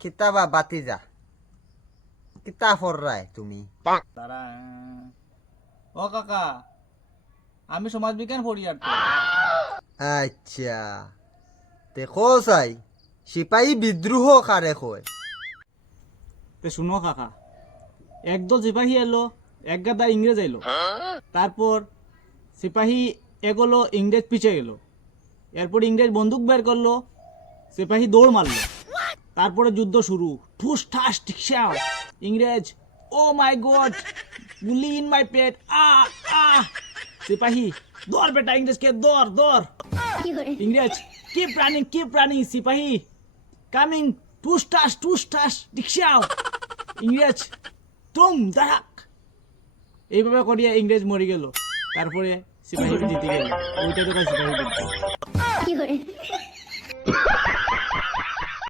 কিতাবা বাতিজা কিতা ফররায় তুমি? তারা ও কাকা, আমি সমাজ বিজ্ঞান পড়ি আর তো। আচ্ছা দেখো চাই সিপাহী বিদ্রোহ কারে কয়? তে শুনো কাকা, একদল সিপাহী এলো, এক গাদা ইংরেজ এলো, তারপর সিপাহী এগোলো, ইংরেজ পিছে গেল, এরপর ইংরেজ বন্দুক বের করলো, সিপাহী দৌড় মারলো, তারপরে যুদ্ধ শুরু, ঠুস ঠাস টিকসাও, ইংরেজ ও মাই গড, গুলি ইন মাই পেট, আ আ, সিপাহী দৌড় বেটা, ইংরেজকে দৌড় দৌড়, ইংরেজ কিপ রানিং, সিপাহী কামিং, টুস টাস টিকসাও, ইংরেজ তুম দাঁড়াক, এইভাবে করিয়া ইংরেজ মরে গেল, তারপরে সিপাহী জিতে গেল। ওইটা তো সিপাহী